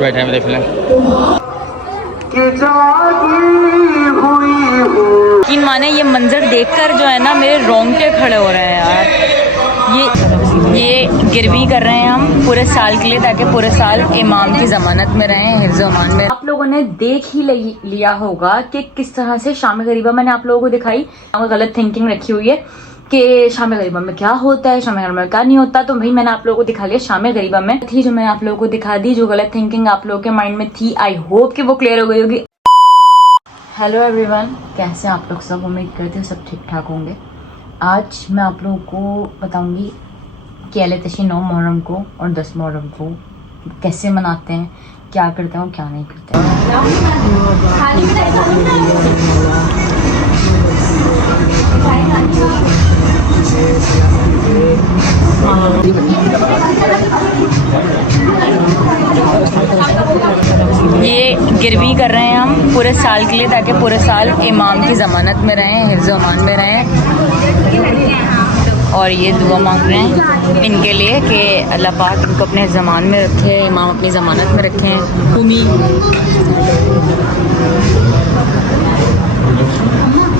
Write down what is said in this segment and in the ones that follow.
दोस्त बैठे हैं, देख लें। यकीन माने ये मंजर देखकर जो है ना मेरे रोंगटे खड़े हो रहे हैं यार। ये गिरवी कर रहे हैं हम पूरे साल के लिए, ताकि पूरे साल इमाम की ज़मानत में रहें, हिफ्ज़ अमान में। आप लोगों ने देख ही लिया होगा कि किस तरह से शाम गरीबा मैंने आप लोगों को दिखाई। गलत थिंकिंग रखी हुई है कि शाम गरीबा में क्या होता है, शाम गरीबा में क्या नहीं होता, तो भाई मैंने आप लोगों को दिखा लिया शाम गरीबा में थी जो मैंने आप लोगों को दिखा दी। जो गलत थिंकिंग आप लोगों के माइंड में थी, आई होप कि वो क्लियर हो गई होगी। हेलो एवरीवन, कैसे आप लोग सब? उम्मीद करते हैं सब ठीक ठाक होंगे। आज मैं आप लोगों को बताऊंगी कि अहले तशी 9 मुहर्रम को और 10 मुहर्रम को कैसे मनाते हैं, क्या करते हैं और क्या नहीं करते हैं। ये गिरवी कर रहे हैं हम पूरे साल के लिए, ताकि पूरे साल इमाम की ज़मानत में रहें, हिफ्ज़ अमान में रहें। और ये दुआ मांग रहे हैं इनके लिए कि अल्लाह पाक इनको अपने ज़मान में रखे, इमाम अपनी ज़मानत में रखें। उम्मीद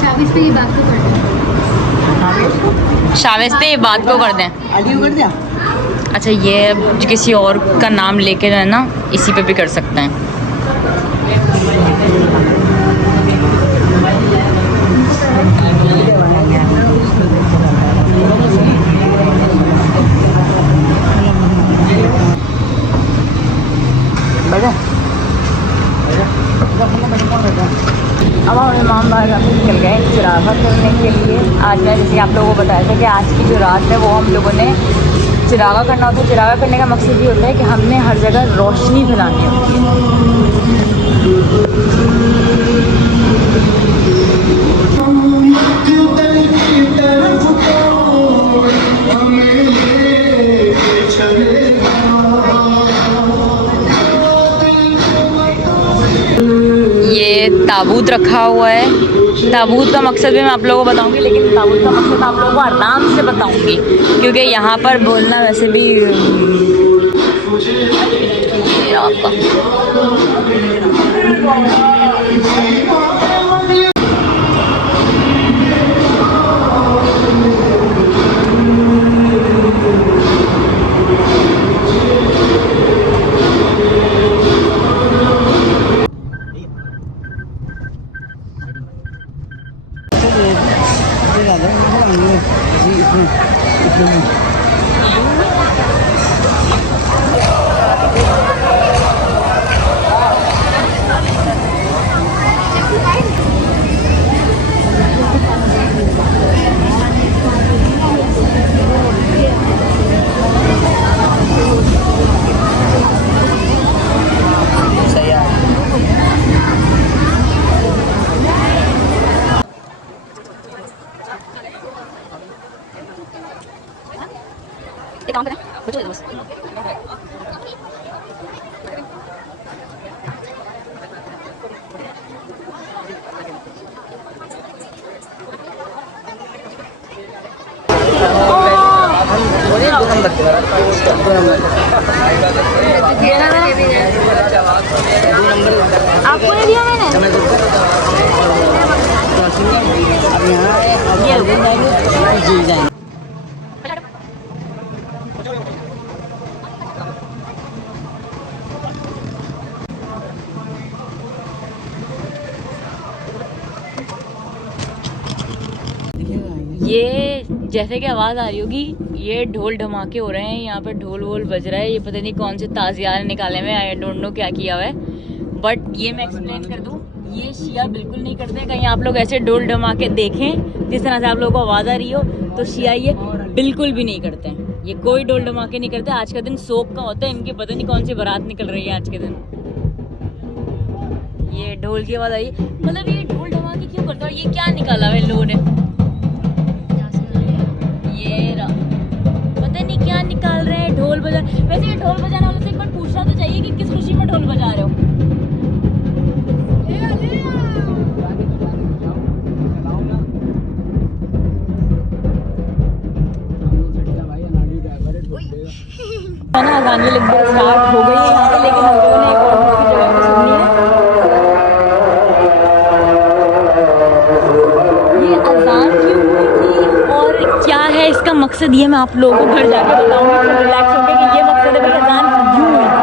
शाविज़ पे ये बात को कर दें, शाविज़ पे ये बात को कर दें। अच्छा, ये किसी और का नाम लेके जो है ना, इसी पे भी कर सकते हैं। अब हम इमाम बाज़ार में निकल गए चिरागा करने के लिए। आज मैं जैसे आप लोगों को बताया था कि आज की जो रात है वो हम लोगों ने चिरागा करना होता है। चिरागा करने का मकसद ये होता है कि हमने हर जगह रोशनी फैलानी होती है। ये ताबूत रखा हुआ है। ताबूत का मकसद भी मैं आप लोगों को बताऊंगी, लेकिन ताबूत का मकसद आप लोगों को आराम से बताऊंगी, क्योंकि यहाँ पर बोलना वैसे भी आपका काम करें बच्चों बस। आपको नहीं दिया मैंने। ये जैसे कि आवाज़ आ रही होगी, ये ढोल धमाके हो रहे हैं, यहाँ पे ढोल वोल बज रहा है। ये पता नहीं कौन से ताज़ियार निकाले में, आई डोंट नो क्या किया हुआ है, बट ये मैं एक्सप्लेन कर दूँ, ये शिया बिल्कुल नहीं करते। कहीं आप लोग ऐसे ढोल धमाके देखें जिस तरह से आप लोगों को आवाज़ आ रही हो, तो शिया ये बिल्कुल भी नहीं करते हैं। ये कोई ढोल धमाके नहीं करते। आज का दिन सोक का होता है, इनकी पता नहीं कौन सी बारात निकल रही है आज के दिन। ये ढोल की आवाज़ आई, मतलब ये ढोल धमाके क्यों करते हैं? ये क्या निकाला हुआ इन लोगों ने? पता नहीं क्या निकाल रहे हैं, ढोल बजा। वैसे ये ढोल बजाने वालों से एक बार पूछना तो चाहिए कि किस खुशी में ढोल बजा रहे हो। अजान की लगभग स्टार्ट हो गई है यहाँ पे, लेकिन हम लोगों ने मकसद ये मैं आप लोगों को घर जाके बताऊंगी फिर रिलैक्स होकर कि ये मकसद है कि अजान क्यों हुई थी।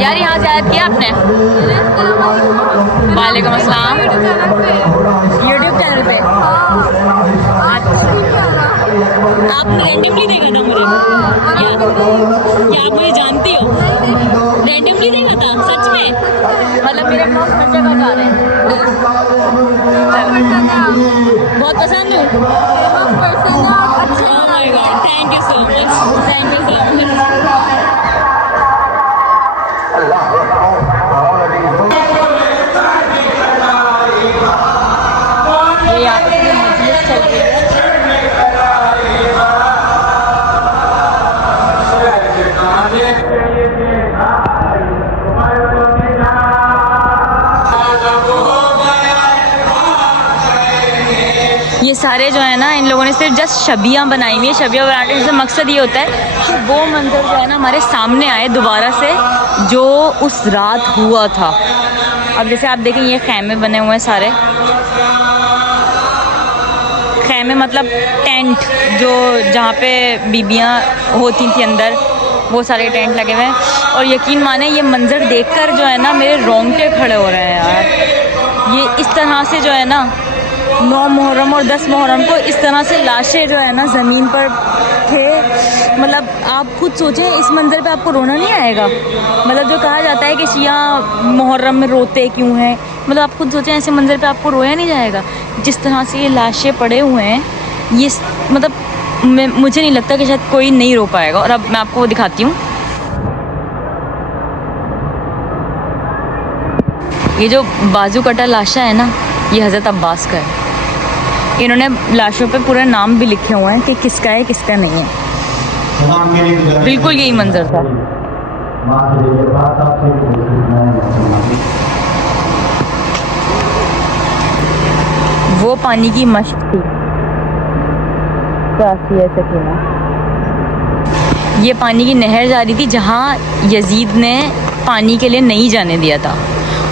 यार यहाँ से ऐड किया आपने? वालेकुम अस्सलाम। यूट्यूब चैनल पे? अच्छा, आपने रैंडमली देखा था मुझे या आप मुझे जानती हो? रैंडमली देखा था सच में? मतलब मेरे ब्लॉग हर जगह जा रहे हैं। बहुत पसंद है। Oh my God, thank you so much. Thank you so much. ये यहाँ पे मजलिस चल रही है। ये सारे जो है ना इन लोगों ने सिर्फ जस्ट शबियाँ बनाई हुई है। शबियाँ बनाने का मकसद ये होता है कि वो मंजर जो है ना हमारे सामने आए दोबारा से जो उस रात हुआ था। अब जैसे आप देखें ये खैमे बने हुए हैं सारे, खैमे मतलब टेंट जो जहाँ पे बीबियाँ होती थी अंदर, वो सारे टेंट लगे हुए हैं। और यकीन माने ये मंज़र देखकर जो है ना मेरे रोंगटे खड़े हो रहे हैं यार। ये इस तरह से जो है ना 9 मुहर्रम और 10 मुहर्रम को इस तरह से लाशें जो है ना ज़मीन पर थे। मतलब आप खुद सोचें इस मंज़र पे आपको रोना नहीं आएगा? मतलब जो कहा जाता है कि शिया मुहर्रम में रोते क्यों हैं, मतलब आप खुद सोचें ऐसे मंज़र पे आपको रोया नहीं जाएगा? जिस तरह से ये लाशें पड़े हुए हैं, ये मतलब मुझे नहीं लगता कि शायद कोई नहीं रो पाएगा। और अब मैं आपको वो दिखाती हूँ। ये जो बाजू कटा लाशा है ना, ये हज़रत अब्बास का है। इन्होंने लाशों पे पूरा नाम भी लिखे हुए हैं कि किसका है किसका नहीं है। बिल्कुल यही मंजर था। वो पानी की मश्क थी। सकीना, ये पानी की नहर जा रही थी जहाँ यजीद ने पानी के लिए नहीं जाने दिया था।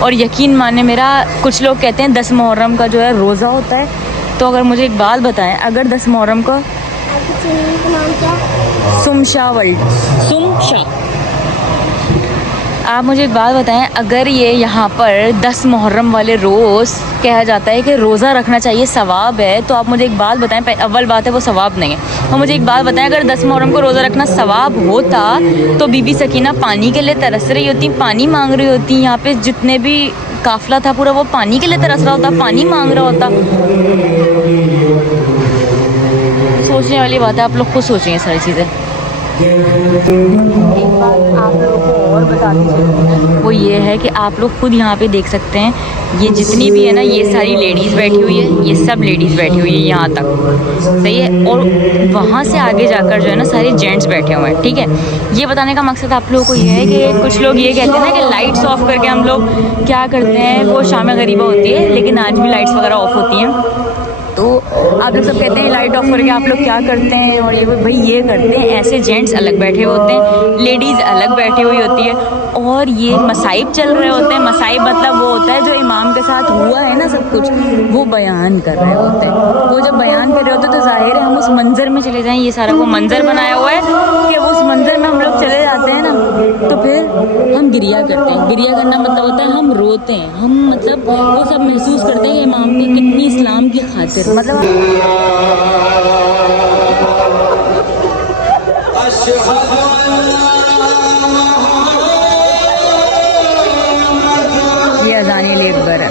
और यकीन माने मेरा, कुछ लोग कहते हैं 10 मुहर्रम का जो है रोज़ा होता है। तो अगर मुझे एक बात बताएं, अगर 10 मुहर्रम का सुमशा वर्ल्ड सुमशा, आप मुझे एक बात बताएं, अगर ये यहाँ पर 10 मुहर्रम वाले रोज़ कहा जाता है कि रोज़ा रखना चाहिए सवाब है, तो आप मुझे एक बात बताएं। अव्वल बात है वो सवाब नहीं है। और मुझे एक बात बताएं, अगर 10 मुहर्रम को रोज़ा रखना सवाब होता तो बीबी सकीना पानी के लिए तरस रही होती, पानी मांग रही होती। यहाँ पे जितने भी काफ़िला था पूरा वो पानी के लिए तरस रहा होता, पानी मांग रहा होता। सोचने वाली बात है, आप लोग खुद सोचेंगे सारी चीज़ें। एक बात आप लोगों को और बताती चलूँ, वो ये है कि आप लोग खुद यहाँ पे देख सकते हैं, ये जितनी भी है ना, ये सारी लेडीज़ बैठी हुई है, ये सब लेडीज़ बैठी हुई है यहाँ तक, सही है। और वहाँ से आगे जाकर जो है ना सारे जेंट्स बैठे हुए हैं, ठीक है। ये बताने का मकसद आप लोगों को ये है कि कुछ लोग ये कहते हैं ना कि लाइट्स ऑफ करके हम लोग क्या करते हैं, वो शाम गरीबा होती है, लेकिन आज भी लाइट्स वगैरह ऑफ होती हैं। तो आप लोग सब कहते हैं लाइट ऑफ करके आप लोग क्या करते हैं, और ये भाई ये करते हैं, ऐसे जेंट्स अलग बैठे होते हैं, लेडीज़ अलग बैठी हुई होती है, और ये मसाइब चल रहे होते हैं। मसाइब मतलब वो होता है जो इमाम के साथ हुआ है ना सब कुछ, वो बयान कर रहे होते हैं। वो जब बयान कर रहे होते हैं तो ज़ाहिर है हम उस मंज़र में चले जाएँ। ये सारा वो मंज़र बनाया हुआ है कि उस मंज़र में हम लोग चले जाते हैं ना, तो फिर हम गिरिया करते हैं। गिरिया करना मतलब होता है हम रोते हैं, हम मतलब वो सब महसूस करते हैं कि इमाम ने कितनी इस्लाम की खातिर मतलब ये अज़ान ले अकबर है।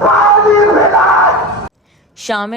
पानी मिला। शाम